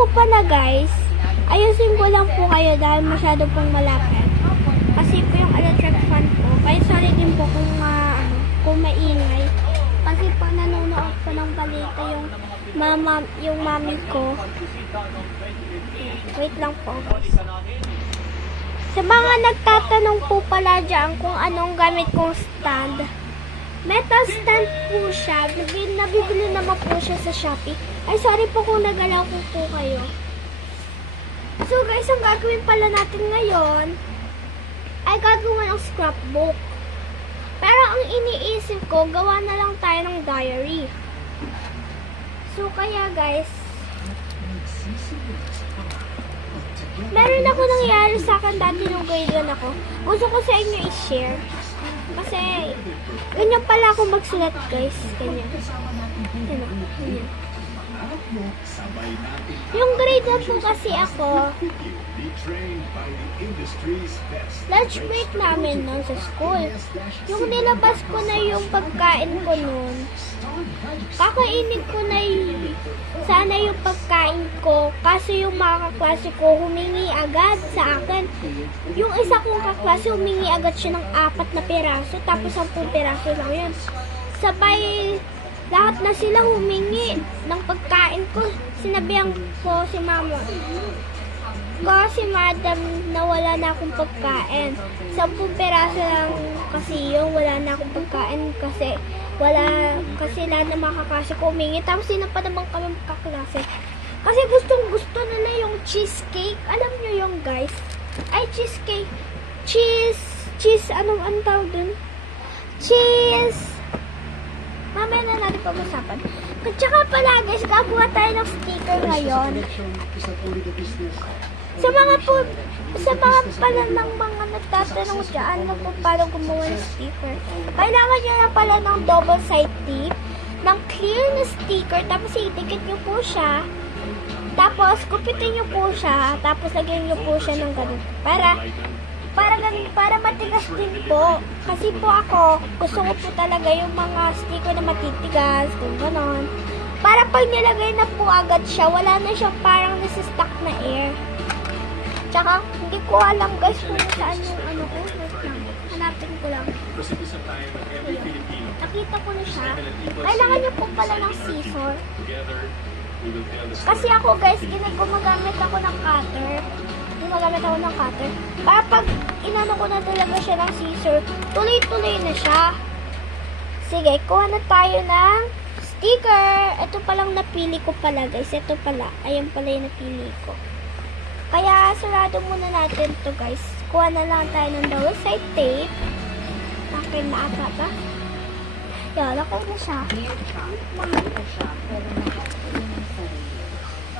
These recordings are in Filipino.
po pala guys, ayusin ko lang po kayo dahil masyado pong malapit. Kasi po yung electric fan po. Kaya sorry din po kung maingay. Kasi po nanonood po ng balita yung mami ko. Wait lang po. Sa mga nagtatanong po pala dyan kung anong gamit kong stand, metal stand po siya. Nabibili naman po siya sa Shopee. Ay, sorry po kung nagalaw ko po kayo. So guys, ang gagawin pala natin ngayon ay gagawa ng scrapbook. Pero ang iniisip ko, gawa na lang tayo ng diary. So kaya guys, meron ako nangyari sa akin dati nung grade 1 ako. Gusto ko sa inyo i-share. Kasi, ganyan pala ako magsulat guys. Ganyan. Ganyan. Yung grade 1 po kasi ako, lunch break namin nun sa school. Yung nilabas ko na yung pagkain ko nun, kakainin ko na sana yung pagkain ko, kasi yung mga kaklase ko humingi agad sa akin. Yung isa kong kaklase humingi agad siya ng 4 na piraso, tapos 10 piraso lang yun. Sabay, lahat na sila humingi ng pagkain ko. Sinabihan ko si mama kasi madam na wala na akong pagkain. 10 piraso lang kasi yung wala na akong pagkain kasi lahat ng mga kaklase ko humingi. Tapos sino pa naman kami kaklase. Kasi gusto nila yung cheesecake. Alam nyo yung guys? Ay, cheesecake. Cheese, anong tawag dun? Cheese. Mamaya na natin pag-usapan. Tsaka pala guys, gagawa tayo ng sticker ngayon. Sa mga pala ng mga nagtatanong dyan na kung paano gumawa ng sticker, kailangan nyo na pala ng double side tape, ng clear na sticker, tapos itikit nyo po siya, tapos kupitin nyo po siya, tapos lagyan nyo po siya ng ganun. Para matigas din po. Kasi po ako, gusto ko po talaga yung mga sticker na matitigas, kung ganon. Para pag nilagay na po agad siya, wala na siyang parang nasistuck na air. Tsaka, hindi ko alam guys kung saan yung ano ko. Hanapin ko lang. Ayun. Nakita ko na siya. Kailangan niyo po pala ng scissor. Kasi ako guys, gumagamit ako ng cutter. Para pag inano ko na talaga siya ng scissor, tuloy-tuloy na siya. Sige, kuha na tayo ng sticker. Ito palang napili ko pala guys. Ito pala. Ayan pala yung napili ko. Kaya sarado muna natin to guys. Kuha na lang tayo ng double side tape. Akin na ata ba? Yan, ako na siya.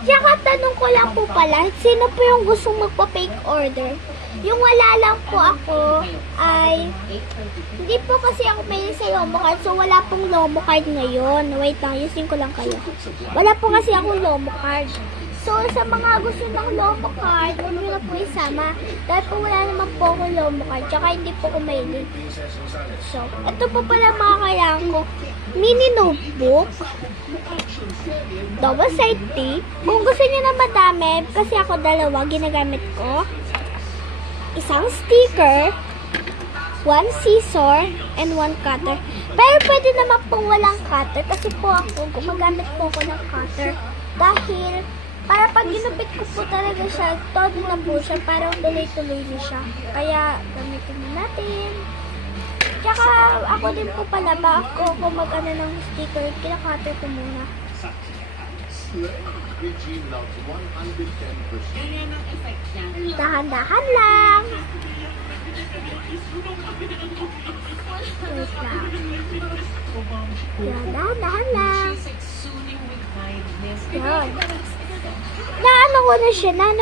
Tsaka tanong ko lang po pala, sino po yung gustong magpa-fake order? Yung wala lang po ako ay, hindi po kasi ako may sa Lomo card, so wala pong Lomo card ngayon. Wait lang, yusin ko lang kayo. Wala po kasi akong Lomo card. So, sa mga gusto ng Lomo card, huwag nyo na po isama. Dahil po wala naman po akong Lomo card, tsaka hindi po ko mahilig. So, ito po pala mga kailangan ko. Mini notebook, double side tape. Kung gusto nyo na madami, kasi ako dalawa ginagamit ko. Isang sticker, 1 scissor, and 1 cutter. Pero pwede naman pong walang cutter kasi po ako, gumagamit po ako ng cutter. Dahil, para pag ginupit ko po talaga siya, todo na po siya, parang tuloy-tuloy na siya. Kaya, gamitin na natin. Tsaka, ako din po pala, ba ako mag-ano ng sticker, kinakater ko muna. Dahan-dahan lang. Wait lang. Dahan-dahan lang. Yan. Naano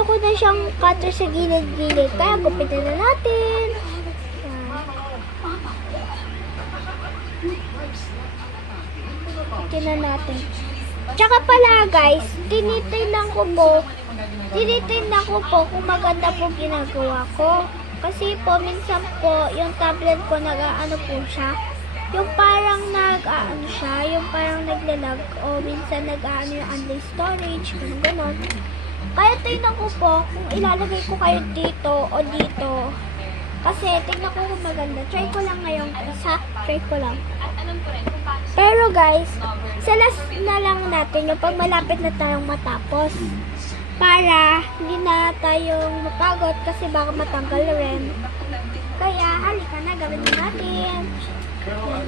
ko na siyang cutter sa gilid-gilid. Kaya gupitin na natin. Yan. Gupitin na natin. Tsaka pala guys, tinitingnan ko po kung maganda po ginagawa ko. Kasi po, minsan po, yung tablet ko nag-ano po siya. Yung parang nag-ano siya, yung parang naglalag o minsan nag-ano yung under storage, gano'n. Kaya tingnan ko po kung ilalagay ko kayo dito o dito. Kasi tingnan ko kung maganda. Try ko lang ngayon guys ha. Try ko lang. Pero guys, sa last na lang natin yung pag malapit na tayong matapos. Para hindi na tayong mapagod kasi baka matanggal rin. Kaya halika na, gawin na natin.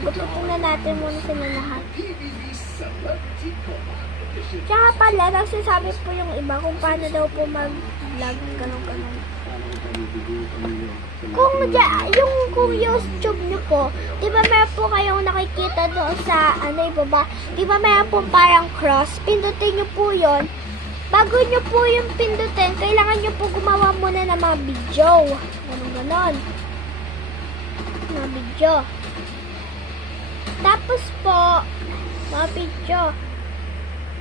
Gututin na natin muna sila lahat. Tsaka pala, nagsasabi po yung iba kung paano daw po mag-vlog, ganun-ganun. Kung YouTube nyo po, di ba meron po kayong nakikita doon sa, ibaba, di ba meron po parang cross, pindutin nyo po yun. Bago nyo po yung pindutin, kailangan nyo po gumawa muna ng mga video. Ganun-ganon. Mga video. Tapos po, mga video.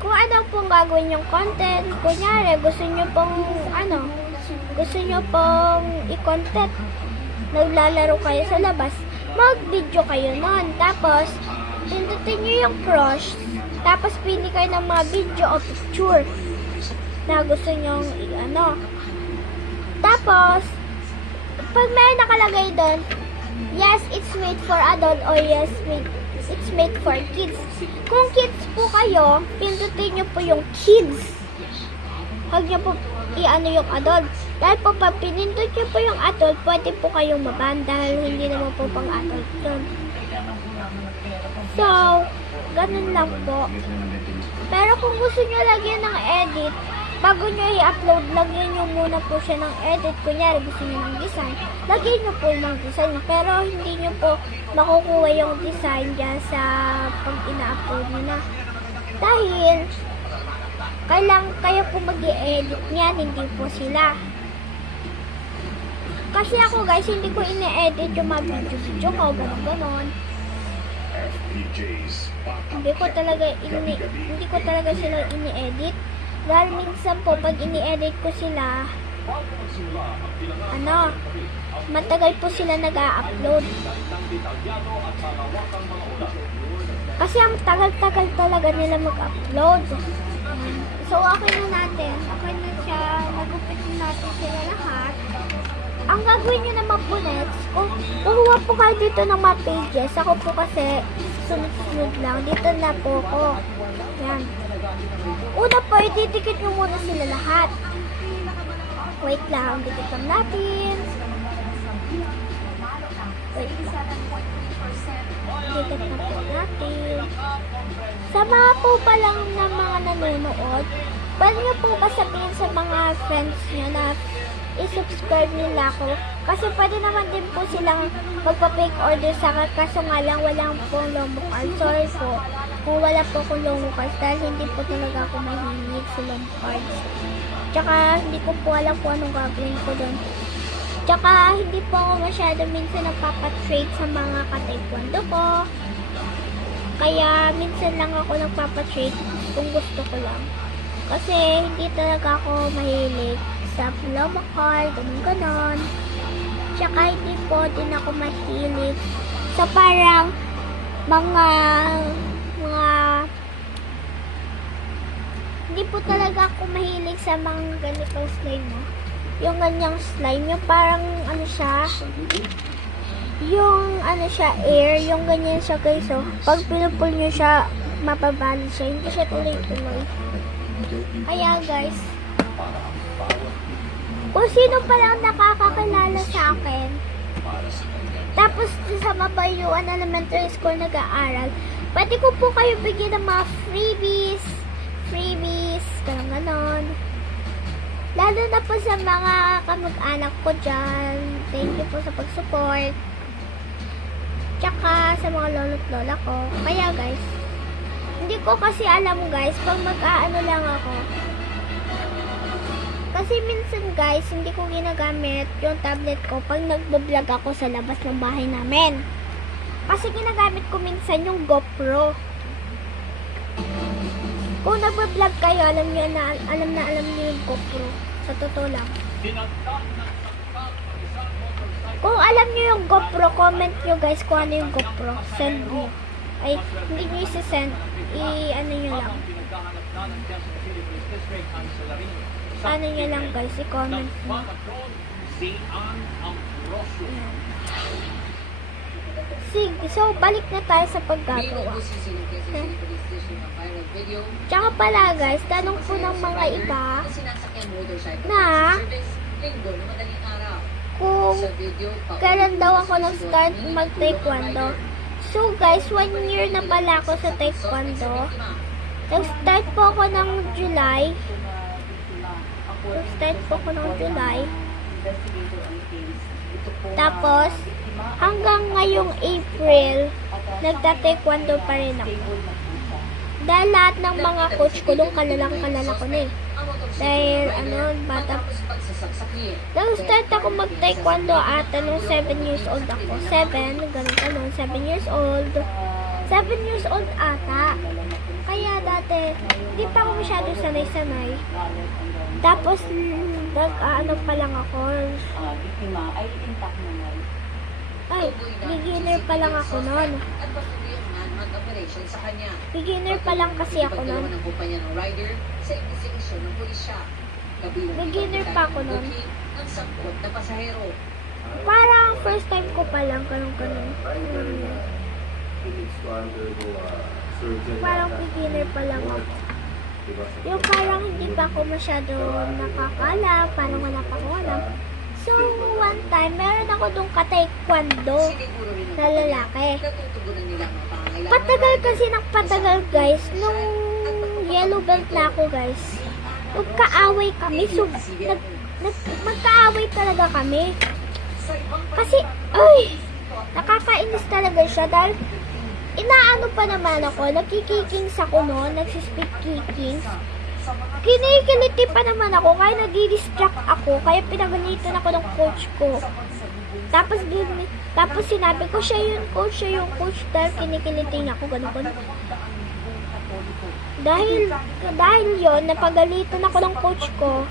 Kung ano pong gagawin yung content, kunyari, gusto nyo pong i-content, naglalaro kayo sa labas, mag-video kayo nun. Tapos, pindutin nyo yung cross, tapos pili kayo ng mga video o picture na gusto nyo Tapos, pag may nakalagay doon, yes, it's made for adult or yes, it's made for kids. Kung kids po kayo, pindutin nyo po yung kids. Huwag nyo po yung adult. Dahil po pag pinindot nyo po yung adult, pwede po kayong maban dahil hindi naman po pang adult yun. So, ganun lang po. Pero kung gusto nyo lagyan ng edit, bago nyo i-upload, lagyan nyo muna po siya ng edit. Kunyari, gusto nyo ng design, lagyan nyo po ng design. Pero hindi nyo po makukuha yung design dyan sa pag ina-upload nyo na. Dahil, kailangan kayo po mag-i-edit niyan, hindi po sila. Kasi ako guys, hindi ko ine-edit yung mga video ko, gano'n. Hindi ko talaga sila ini-edit. Dahil minsan po, pag ini-edit ko sila, matagal po sila nag-a-upload. Kasi ang tagal-tagal talaga nila mag-upload. So, okay na natin. Okay na siya. Nagupit natin sila lahat. Ang gagawin nyo naman po next, kung kukuha po kayo dito ng mga pages, ako po kasi sunod-sunod lang. Dito na po ako. Yan. Una po, ididikit nyo muna sila lahat. Wait lang, dikit lang natin. Wait lang. Dikit na po natin. Sa mga po pa lang ng mga nanonood, pwede nyo po ba sabihin sa mga friends nyo na i-subscribe nila ako? Kasi pwede naman din po silang magpa-fake order sa akin, kaso nga lang walang pong lomo card. Sorry po kung wala po akong lomo cards dahil hindi po talaga ako mahilig sa lomo cards. Tsaka hindi ko po alam kung anong gagawin ko doon. Tsaka hindi po ako masyado minsan nagpapatrade sa mga ka-taekwondo ko. Kaya minsan lang ako nagpapatrade kung gusto ko lang. Kasi hindi talaga ako mahilig sa lomo card, ganon. Tsaka hindi po din ako mahilig sa parang mga hindi po talaga ako mahilig sa mga ganitong slime mo. Yung ganyang slime, yung parang siya, air, yung ganyan siya guys. So, pag pinupul nyo siya, mapabali siya. Hindi siya tuloy-tuloy. Kaya guys, kung sino pa lang nakakakilala sa akin, tapos sa Mabayuan Elementary School nag-aaral, pwede ko po kayo bigyan ng mga freebies, ganon. Lalo na po sa mga kamag-anak ko dyan. Thank you po sa pag-support. Tsaka sa mga lolo't lola ko. Kaya guys, hindi ko kasi alam guys, pag mag-aano lang ako. Kasi minsan guys, hindi ko ginagamit yung tablet ko pag nagbablog ako sa labas ng bahay namin. Kasi ginagamit ko minsan yung GoPro. Kung nagbablog kayo, alam niyo yung GoPro. Sa totoo lang. Kung alam niyo yung GoPro, comment niyo guys kung ano yung GoPro. Send niyo. Ay, hindi niyo isi-send. I-ano niyo lang. ano nyo lang guys, i-comment mo. Sige, so balik na tayo sa paggagawa. Tsaka pala guys, tanong po ng mga iba na kung kailan daw ako nag-start mag-taekwondo. So guys, 1 year na pala ako sa taekwondo. Nag-start po ako ng July. Tapos, hanggang ngayong April, nagta-taekwondo pa rin ako. Dahil lahat ng mga coach ko doon kalala ko na eh. Dahil bata. Nag-start ako mag-taekwondo at 7 years old ako. 7 years old. 7 years old ata. Kaya dati, hindi pa ako masyado sanay-sanay. Tapos, pa lang ako. Beginner pa lang ako noon. Beginner pa lang kasi ako noon. Beginner pa ako noon. Parang first time ko pa lang, ganun. Parang beginner pa lang ako. Yung parang hindi pa ako masyado nakakala, parang wala pa ako alam. So, one time, meron ako dong ka-taekwondo na lalaki. Patagal kasi patagal guys, nung yellow belt na ako guys, magkaaway kami, magkaaway talaga kami. Kasi, nakakainis talaga siya dahil inaano pa naman ako, nagkikikings ako noon, nagsispeak kickings. Kinikiliti pa naman ako, kaya nadi-distract ako, kaya pinagalitan ako ng coach ko. Tapos sinabi ko, siya yung coach, dahil kinikiliti niya ako, ganun. Dahil yon napagalitan ako ng coach ko,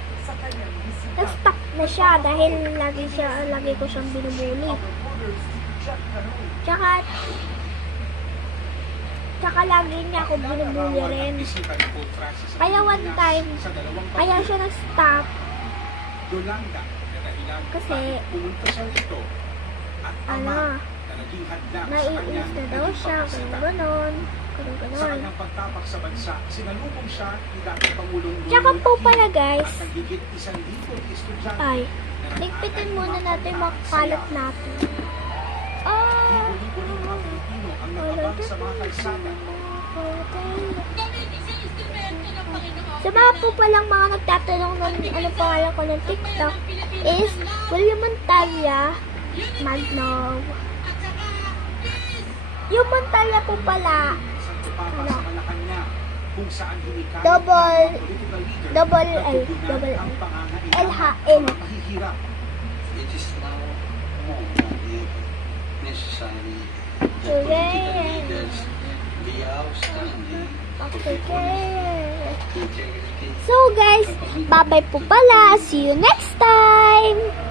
nag-stop na siya, dahil lagi ko siyang binubuli. Tsaka lagi niya ako binubuli rin. Kaya one time, kaya siya nag-stop. Kasi, naiinis na daw siya, gano'n. Tsaka po pala guys, ligpitin muna natin yung mga kalat natin. Sa mga po palang mga nagtatanong ng ano pangalan ko ng TikTok is William Montalia Magnov. Yung Montalia po pala double L LHL. It is now more necessary that Okay. political leaders be outstanding integrity. So guys, bye-bye po pala. See you next time!